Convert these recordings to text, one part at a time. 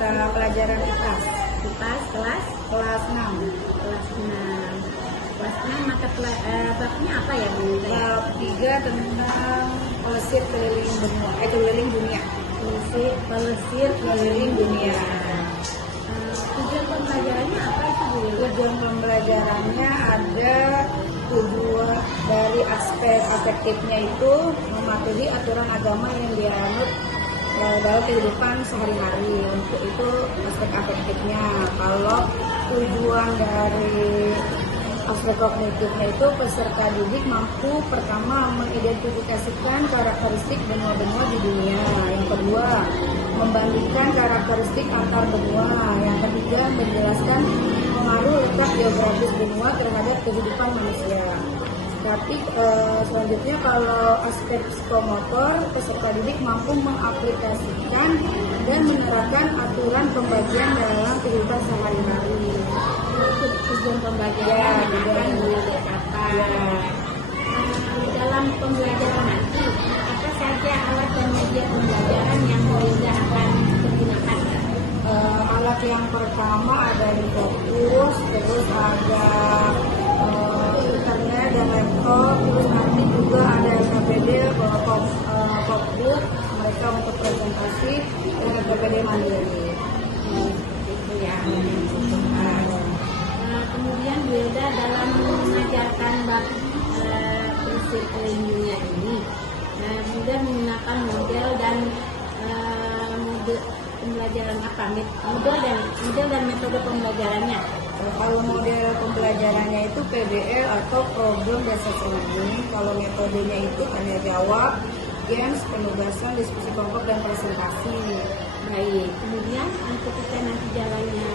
mata pelajaran IPAS kelas kelas 6. kelas 6 babnya apa ya Bu? Bab 3 tentang pelesir keliling benua, keliling dunia. Pelesir Keliling dunia. Tujuan pembelajarannya apa itu Bu? Tujuan pembelajarannya ada tujuan dari aspek afektifnya itu mematuhi aturan agama yang dianut dalam kehidupan sehari-hari. Untuk itu aspek afektifnya. Kalau tujuan dari aspek kognitifnya itu peserta didik mampu pertama mengidentifikasikan karakteristik benua-benua di dunia. Yang kedua, membandingkan karakteristik antar benua. Yang ketiga, menjelaskan pengaruh letak geografis benua terhadap kehidupan manusia. Tapi selanjutnya kalau aspek psikomotor, peserta didik mampu mengaplikasikan dan menerapkan aturan pembagian dalam kehidupan sehari-hari. Tujuan pembelajaran akan diletakkan dalam pembelajaran nanti apa saja alat dan media pembelajaran yang Belinda akan digunakan? Alat yang pertama ada fokus, terus ada internet dan laptop, terus nanti juga ada SKPD, fokus mereka untuk presentasi dan SKPD mandiri. Itu ya. Kemudian Belinda dalam mengajarkan bab pelesir keliling dunia ini, Belinda menggunakan model dan mode pembelajaran apa? Model dan metode pembelajarannya. Kalau model pembelajarannya itu PBL atau Problem Based Learning. Kalau metodenya itu tanya jawab, games, penugasan, diskusi kelompok dan presentasi. Baik. Kemudian untuk kita nanti jalannya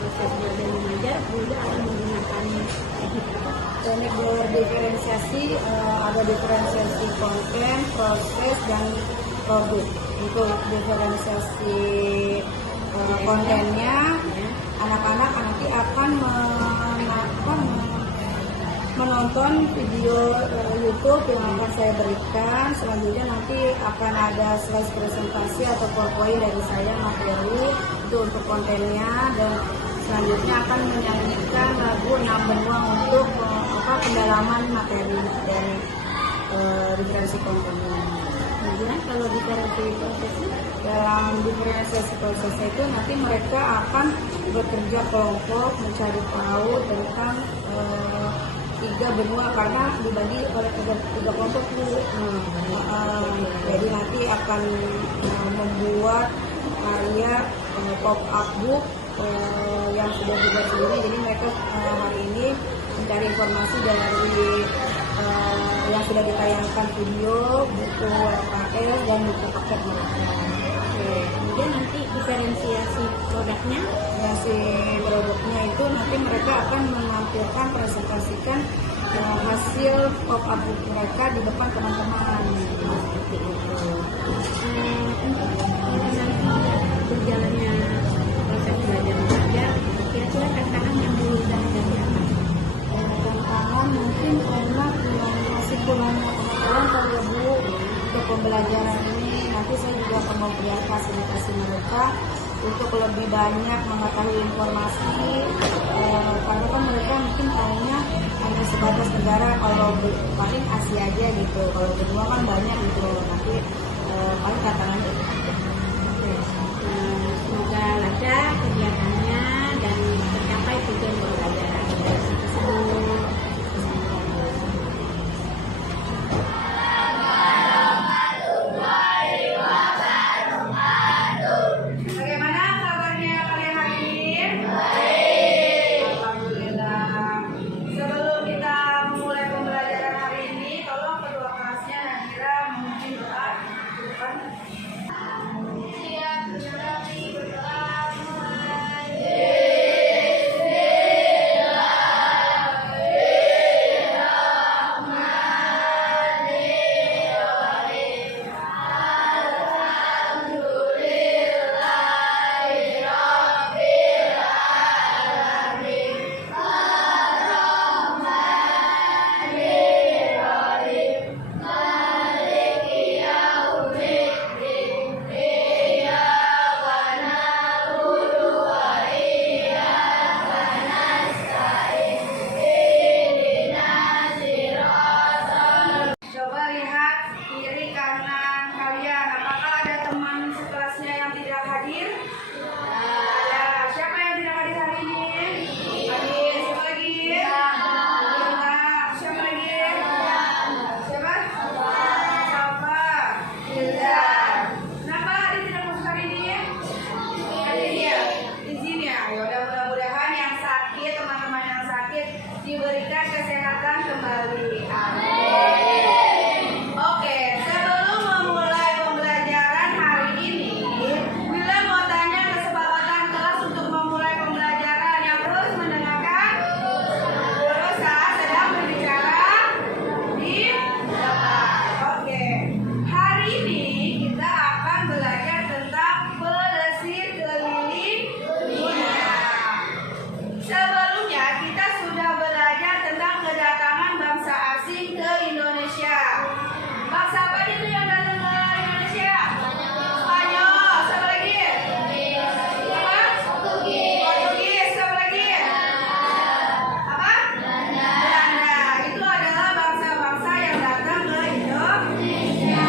proses belajar mengajar, Belinda akan menggunakan teknik berdiferensiasi, ada diferensiasi konten, proses, dan produk. Untuk diferensiasi kontennya, anak-anak nanti akan menonton video YouTube yang akan saya berikan. Selanjutnya nanti akan ada slide presentasi atau PowerPoint dari saya materi itu untuk kontennya, dan selanjutnya akan menyanyikan lagu 6 benua untuk pendalaman materi dan diferensi kontennya. Kemudian kalau diferensiasi prosesnya, dalam diferensiasi prosesnya itu nanti mereka akan bekerja kelompok mencari tahu tentang 3 benua karena dibagi oleh 3 kelompok dulu. Jadi nanti akan membuat karya pop-up book yang sudah dibuat sendiri. Jadi mereka hari ini mencari informasi dari yang sudah ditayangkan video, buku LKS dan buku paket mereka. kemudian nanti diferensiasi produknya. Produknya itu nanti mereka akan menampilkan, presentasikan hasil pop-up book mereka di depan teman-teman. Seperti itu. Untuk nanti berjalannya proses belajar mengajar, kira-kira tantangan yang Belinda hadapi apa? Tantangan mungkin anak yang masih kurang pengetahuan kali ya Bu untuk pembelajaran ini. Nanti saya juga akan memberikan fasilitasi mereka untuk lebih banyak mengetahui informasi, karena kan mereka mungkin tahunya hanya sebatas negara, kalau paling Asia aja gitu, kalau benua kan banyak gitu. Nanti paling tantangannya itu. Semoga lancar kegiatannya dan tercapai tujuan pembelajaran. Bagaimana kabarnya kalian hari ini? Baik. Alhamdulillah. Sebelum kita memulai pembelajaran hari ini, tolong kedua kelasnya Nadira mungkin doa. hadir? Ada. Siapa yang tidak hadir hari ini? Hadir. Siapa lagi? Siapa lagi? Siapa? Safa. Hilda. Kenapa Hadir tidak masuk hari ini? Hadir ya? Izin ya? Yaudah, mudah-mudahan yang sakit, teman-teman yang sakit diberikan kesehatan kembali. Amin. Oke, sebelum memulai pembelajaran hari ini, Bila mau tanya kesepakatan kelas untuk memulai pembelajaran yang terus mendengarkan. Terus saat sedang berbicara di depan. Oke, hari ini kita akan belajar tentang pelesir keliling dunia. Sebelumnya kita sudah belajar tentang kedatangan bangsa asing ke Indonesia. Bangsa apa itu yang datang ke Indonesia? Spanyol. Siapa lagi? Apa? Portugis. Siapa lagi? Apa? Belanda. Itu adalah bangsa-bangsa yang datang ke Indonesia.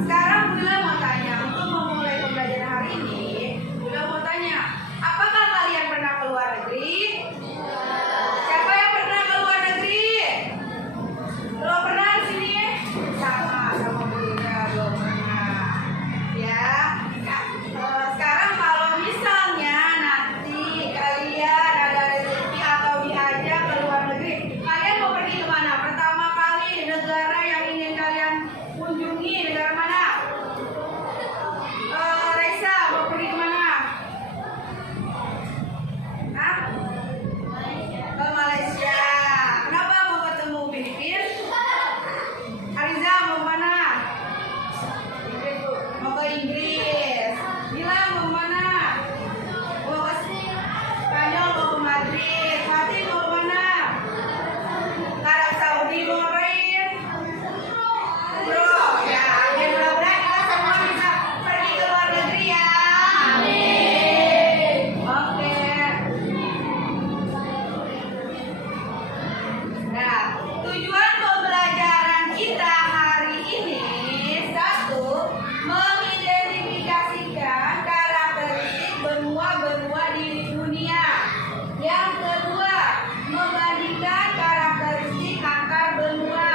Sekarang Bunda mau tanya, untuk memulai pembelajaran hari ini, Bunda mau tanya, apakah kalian pernah ke luar negeri? Siapa yang pernah ke luar negeri? Belum pernah di sini? Sama Bunda belum pernah. Ya. Sekarang kalau misalnya nanti kalian ada rezeki atau diajak ke luar negeri, kalian mau pergi kemana? Pertama kali negara yang ingin kalian kunjungi, negara mana? Reza mau pergi kemana? Hah? Ke Malaysia. Kenapa mau ketemu Filipina? Ariza mau mana? Mau ke Inggris. Gilang mau mana? Mau ke Spanyol, mau ke Madrid. Fatih mau mana? Ke Arab Saudi mau ngapain? Bro, ya, amin. Mudah-mudahan kita semua bisa pergi ke luar negeri ya. Amin. Oke. Nah, tujuan pembelajaran kita hari ini, satu, mengidentifikasikan karakteristik benua-benua di dunia. Yang kedua, membandingkan karakteristik antar benua.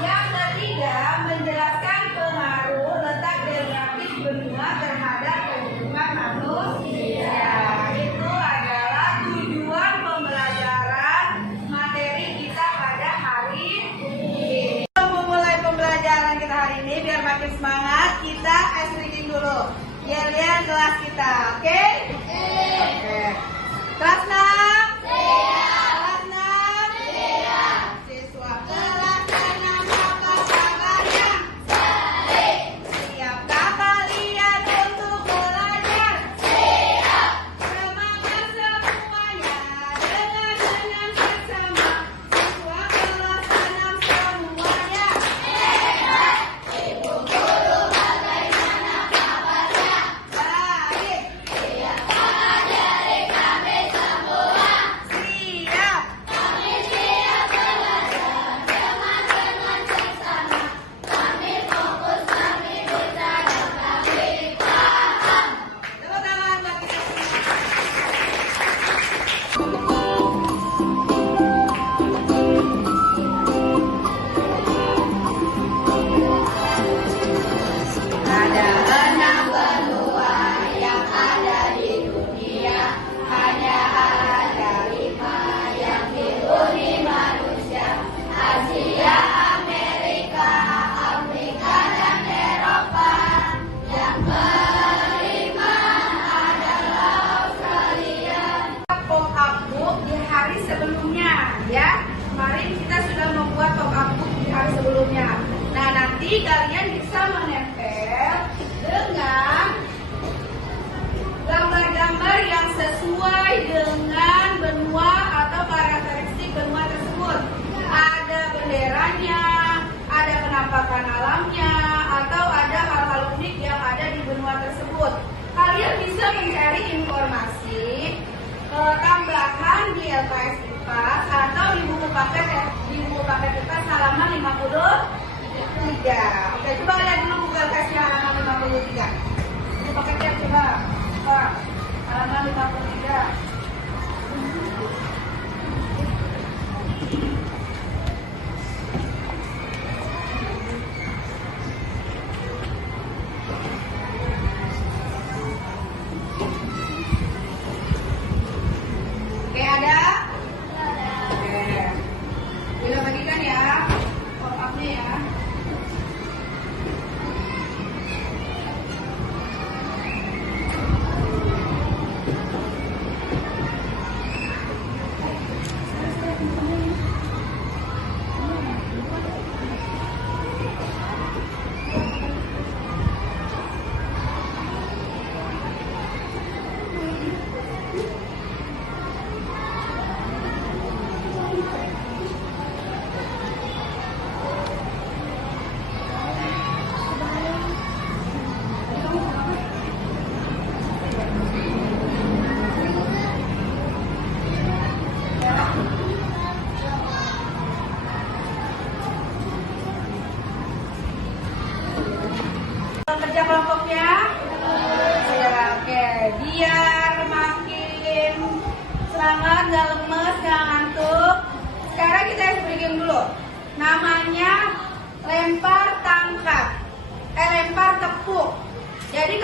Yang ketiga, menjelaskan pengaruh letak geografis benua terhadap kehidupan manusia. Itu adalah tujuan pembelajaran materi kita pada hari ini. Untuk memulai pembelajaran kita hari ini, biar makin semangat, kita ice drinking dulu. Lihat kelas kita, oke? Oke. Kelas 6? Kelas 6? Siswa kelas 6, apa kabarnya? Siapkah kalian untuk belajar? Semangat semuanya, dengan bersama. Siswa kelas 6 semuanya. Baik. Siap. Tepuk tangan bagi Ada 6 benua yang ada di dunia, hanya ada 5 yang dihuni manusia. Asia, Amerika, Afrika, dan Eropa. Yang kelima adalah Australia. Pop up book di hari sebelumnya, ya. Kemarin kita sudah membuat pop up book di hari sebelumnya. Nah, nanti kalian bisa menempel dengan gambar-gambar yang sesuai dengan benua atau karakteristik benua tersebut. Ada benderanya, ada penampakan alamnya, atau ada hal-hal unik yang ada di benua tersebut. Kalian bisa mencari informasi tambahan di LKS IPA atau di buku paket IPA halaman 53. Oke, coba lihat dulu buku LKS halaman 53. Buku paketnya coba.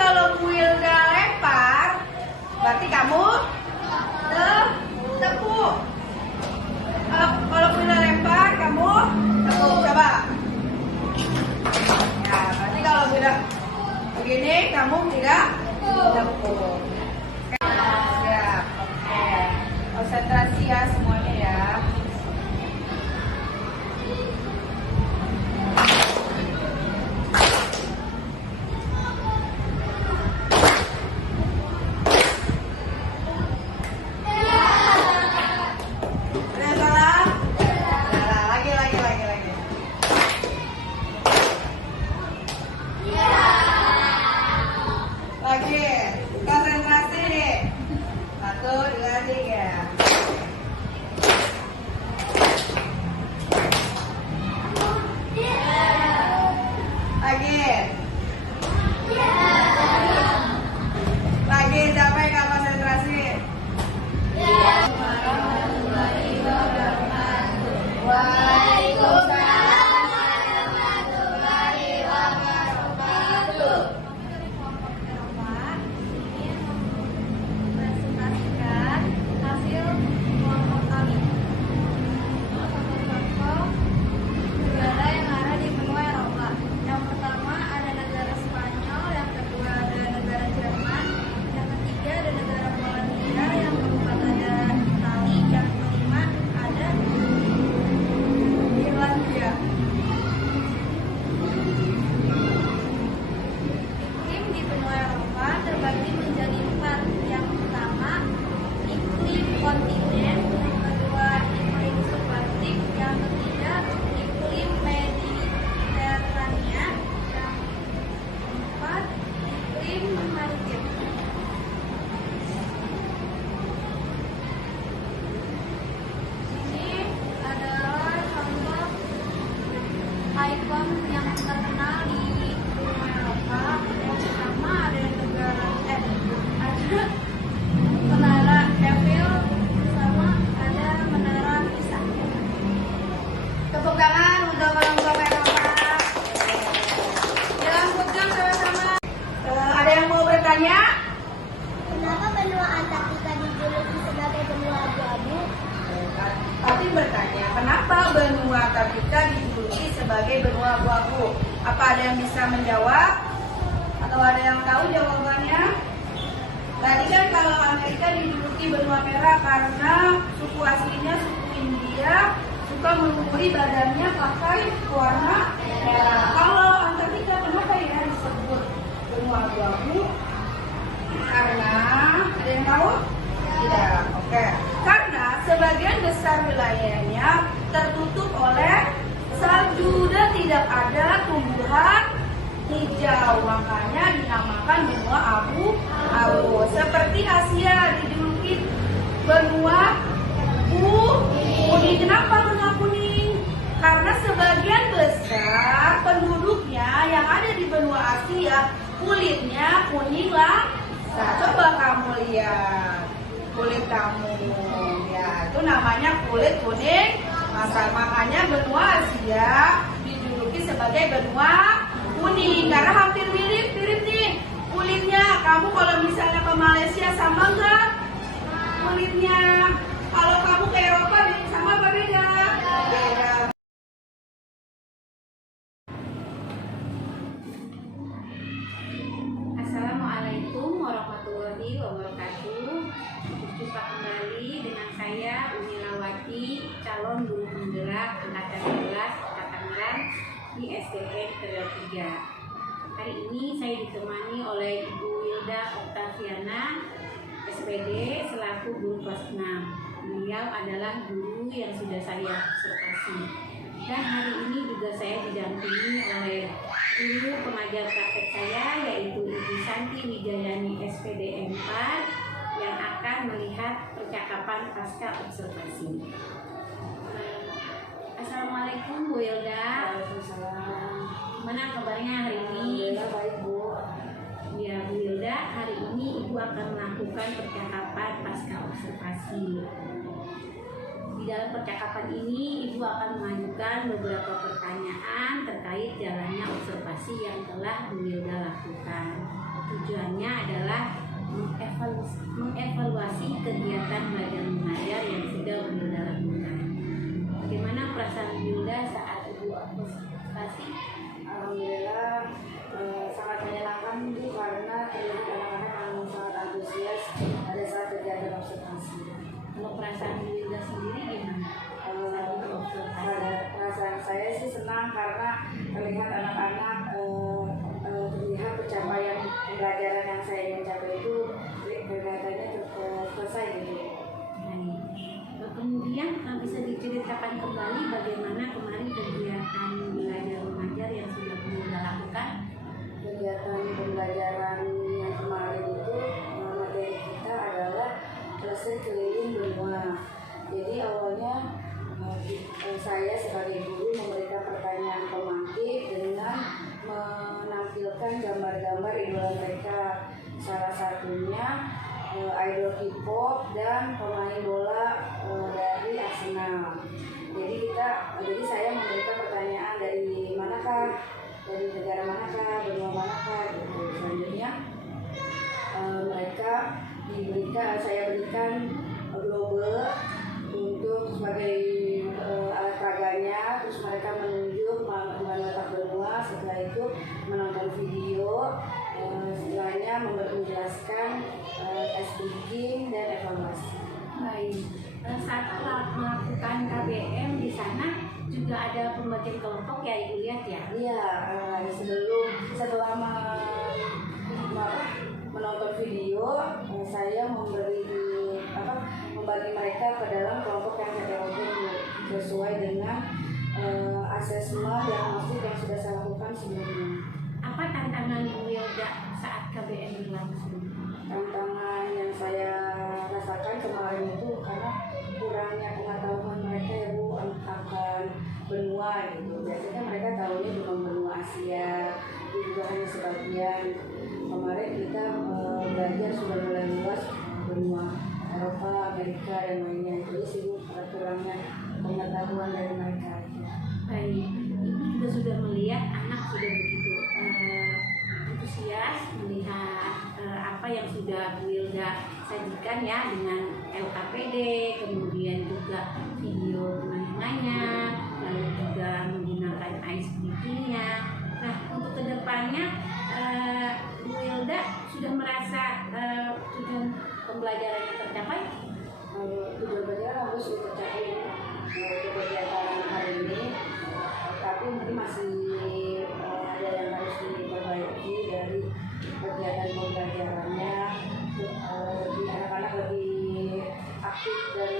kalau Bu Wilda lempar, berarti kamu tepuk. Kalau Bu Wilda lempar, kamu tepuk. Coba. Ya, berarti kalau Bu Wilda begini, kamu tidak tepuk. Siap. Oke. Konsentrasi ya semuanya ya. Lagi, konsentrasi nih. 1, 2, 3. Lagi. Lagi, sampai nggak konsentrasi? Waalaikumsalam warahmatullahi wabarakatuh. Presentasikan hasil kelompok kami. Contoh negara yang ada di benua Eropa. Yang pertama ada negara Spanyol, yang kedua ada negara Jerman, yang ketiga ada negara Polandia, yang keempat ada Itali, yang kelima ada Irlandia. Iklim di benua Eropa terbagi menjadi 4. Yang pertama, iklim kontinen, yang kedua, iklim subtropik, yang ketiga, iklim Mediterania, yang keempat, iklim maritim. Ini adalah contoh ikon yang terkenal di benua Eropa. Yang pertama ada ada menara Eiffel sama ada menara Pisa. Tepuk tangan untuk kelompok Eropa. Dalam pegang sama-sama. Ada yang mau bertanya? Kenapa benua Antartika dijuluki sebagai benua abu-abu? Tapi bertanya, kenapa benua Antartika dijuluki sebagai benua abu-abu? Apa ada yang bisa menjawab? Atau ada yang tahu jawabannya? Tadi kan kalau Amerika dijuluki benua merah karena suku aslinya suku India suka melumuri badannya pakai warna merah. Kalau Antartika kenapa ya disebut benua abu-abu? Karena ada yang tahu? Tidak. Oke. Karena sebagian besar wilayahnya tertutup oleh salju dan tidak ada tumbuhan hijau, makanya dinamakan benua abu-abu. Seperti Asia dijuluki benua kuning. Kenapa benua kuning? Karena sebagian besar penduduknya yang ada di benua Asia kulitnya kuning lah. Nah, coba kamu lihat kulit kamu, ya itu namanya kulit kuning. Makanya benua Asia dijuluki sebagai benua kuning karena hampir mirip nih kulitnya. Kamu kalau misalnya ke Malaysia sama enggak kulitnya? Kalau kamu ke Eropa sama apa beda? Beda. Assalamualaikum warahmatullahi wabarakatuh. Jumpa kembali dengan saya Umi Lawati, calon guru penggerak angkatan 11 angkatan di SDN Tegal 3. Hari ini saya ditemani oleh Ibu Wilda Octaviana, SPD, selaku guru kelas 6. Beliau adalah guru yang sudah saya observasi. Dan hari ini juga saya didampingi oleh guru pengajar praktek saya, yaitu Ibu Santi Wijayani SPD 4, yang akan melihat percakapan pasca observasi. Assalamualaikum Bu Wilda. Waalaikumsalam. Gimana kabarnya hari ini? Baik Bu. Ya Bu Wilda, hari ini Ibu akan melakukan percakapan pasca observasi. Di dalam percakapan ini Ibu akan mengajukan beberapa pertanyaan terkait jalannya observasi yang telah Bu Wilda lakukan. tujuannya adalah mengevaluasi kegiatan belajar mengajar yang sudah Wilda lakukan. Bagaimana perasaan Wilda saat Ibu observasi? Alhamdulillah sangat menyenangkan Bu, karena terlihat anak-anak yang sangat antusias pada saat kegiatan observasi. Kalau perasaan Wilda sendiri gimana? Pada perasaan saya sih senang karena terlihat anak-anak terlihat pencapaian pembelajaran yang saya ingin capai itu kelihatannya selesai gitu. Kemudian bisa diceritakan kembali bagaimana kemarin kegiatan belajar mengajar yang sudah Wilda lakukan? Kegiatan pembelajaran yang kemarin itu materi kita adalah lesson keliling benua. Jadi awalnya saya sebagai guru memberikan pertanyaan pemantik dengan menampilkan gambar-gambar idola mereka. Salah satunya idol K-pop dan pemain bola dari Arsenal. Jadi saya memberikan pertanyaan dari manakah, dari negara manakah, benua manakah gitu. Selanjutnya saya berikan global untuk sebagai alat peraganya, terus mereka menunjuk di mana letak benua. Setelah itu menonton video, setelahnya menjelaskan tes breaking dan evaluasi. Baik, saat melakukan KBM di sana juga ada pembagian kelompok ya Ibu lihat ya? Iya, setelah menonton video, saya membagi mereka ke dalam kelompok yang heterogen sesuai dengan asesmen diagnostik yang sudah saya lakukan sebelumnya. Apa tantangan Wilda saat KBM berlangsung? Tantangan yang saya rasakan kemarin itu karena kurangnya pengetahuan mereka ya Bu akan benua gitu. Biasanya mereka tahunya cuma benua Asia, itu juga hanya sebagian. Kemarin kita belajar sudah mulai luas benua Eropa, Amerika dan lainnya. Jadi sih kurangnya pengetahuan dari mereka. Baik, Ibu juga sudah melihat anak sudah begitu antusias melihat apa yang sudah Wilda sajikan ya dengan LKPD, kemudian juga video teman-temannya, lalu juga menggunakan ice breaking-nya. Nah, untuk kedepannya Wilda sudah merasa tujuan pembelajarannya tercapai? Tujuan pembelajaran harus sudah tercapai untuk kegiatan hari ini, tapi mungkin masih ada yang harus diperbaiki dari kegiatan pembelajarannya. Anak-anak lebih aktif dan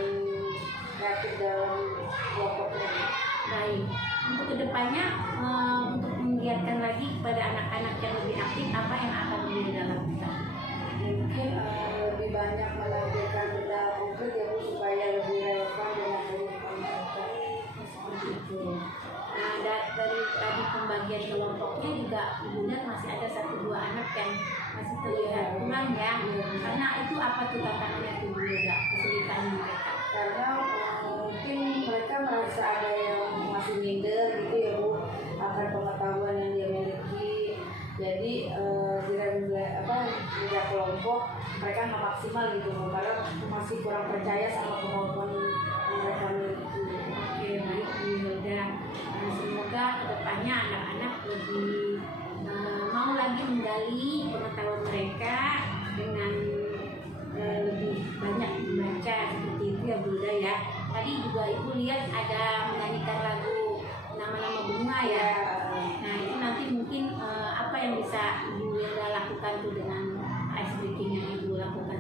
kreatif dalam kelompoknya. Baik, untuk kedepannya untuk menggiatkan lagi kepada anak-anak yang lebih aktif, apa yang akan Wilda lakukan? Mungkin lebih banyak menampilkan benda konkret ya Bu, supaya lebih relevan dengan kehidupan mereka. Seperti itu. Nah, dari tadi pembagian kelompoknya juga Ibu lihat masih ada 1-2 anak yang masih terlihat kurang ya. Karena itu apa tuh tantangannya Ibu Wilda, kesulitan mereka? Karena mungkin mereka merasa ada yang masih minder gitu ya Bu akan pengetahuan yang dia miliki. Jadi di kelompok mereka nggak maksimal gitu Bu, karena masih kurang percaya sama kemampuan yang mereka miliki. Oke, baik Bu Wilda. Semoga kedepannya anak-anak lebih mau lagi menggali pengetahuan mereka dengan lebih banyak membaca seperti itu ya Bu Wilda ya. Tadi juga Ibu lihat ada menyanyikan lagu nama-nama bunga ya. Nah itu nanti mungkin apa yang bisa Ibu Wilda lakukan tuh dengan ice breaking yang Ibu lakukan?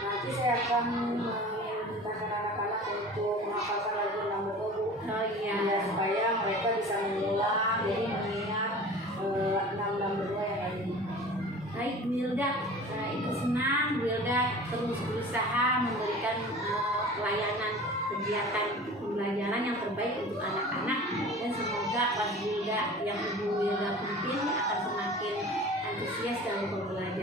Nanti saya akan memintakan anak-anak untuk menghafalkan lagu nama Bu. Oh iya. Ya, supaya mereka bisa mengulang, jadi mengingat 6 benua yang ada. Baik Wilda, itu senang Wilda terus berusaha memberikan pelayanan kegiatan pembelajaran yang terbaik untuk anak-anak, dan semoga kelas Wilda yang Ibu Wilda pimpin akan semakin antusias dalam pembelajaran.